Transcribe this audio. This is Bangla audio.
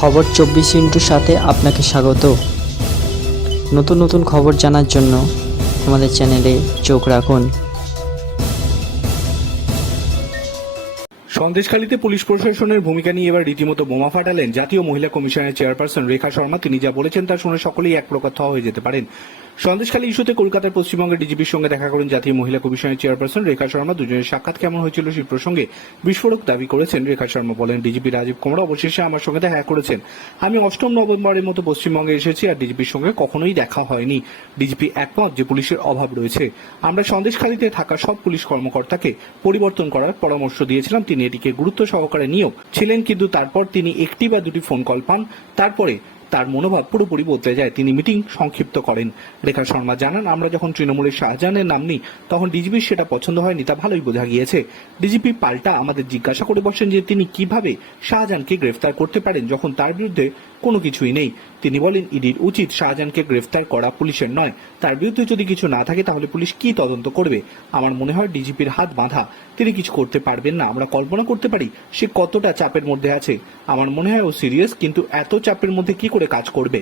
খবর চব্বিশ ইন্টুর সাথে আপনাকে স্বাগত। নতুন নতুন খবর জানার জন্য আমাদের চ্যানেলে চোখ রাখুন। সন্দেশখালীতে পুলিশ প্রশাসনের ভূমিকা নিয়ে এবার রীতিমতো বোমা ফাটালেন জাতীয় মহিলা কমিশনের চেয়ারপারসন রেখা শর্মা। তিনি যা বলেছেন তা শুনে সকলেই এক প্রকার থ হয়ে যেতে পারেন। সন্দেশখালী ইস্যুতে কলকাতার পশ্চিমবঙ্গের ডিজিপির সঙ্গে দেখা করেন জাতীয় মহিলা কমিশনের চেয়ারপারসন রেখা শর্মা। দুজনের সাক্ষাৎ কেমন হয়েছিল সেই প্রসঙ্গে বিস্ফোরক দাবি করেছেন রেখা শর্মা বলেন, ডিজিপি রাজীব কুমার অবশেষে আমার সঙ্গে দেখা করেছেন। আমি অষ্টম নভেম্বরের মতো পশ্চিমবঙ্গে এসেছি আর ডিজিপির সঙ্গে কখনোই দেখা হয়নি। ডিজিপি একমত যে পুলিশের অভাব রয়েছে। আমরা সন্দেশখালীতে থাকা সব পুলিশ কর্মকর্তাকে পরিবর্তন করার পরামর্শ দিয়েছিলাম। তিনি এটিকে গুরুত্ব সহকারে নিয়েও ছিলেন, কিন্তু তারপর তিনি একটি বা দুটি ফোন কল পান। তারপরে তার মনোভাব পুরোপুরি বদলে যায়। তিনি মিটিং সংক্ষিপ্ত করেন। রেখা শর্মা জানান, আমরা যখন তৃণমূলের শাহজাহানের নাম নিই, তখন ডিজিপির সেটা পছন্দ হয়নি তা ভালোই বোঝা গিয়েছে। ডিজিপি পাল্টা আমাদের জিজ্ঞাসা করে বসেন যে তিনি কীভাবে শাহজাহানকে গ্রেফতার করতে পারেন যখন তার বিরুদ্ধে কোনো কিছুই নেই। তিনি বলেন, ইডির উচিত শাহজাহানকে গ্রেফতার করা পুলিশের নয়। তার বিরুদ্ধে যদি কিছু না থাকে, তাহলে পুলিশ কি তদন্ত করবে? আমার মনে হয় ডিজিপির হাত বাঁধা। তিনি কিছু করতে পারবেন না। আমরা কল্পনা করতে পারি সে কতটা চাপের মধ্যে আছে। আমার মনে হয় ও সিরিয়াস, কিন্তু এত চাপের মধ্যে কি করে কাজ করবে।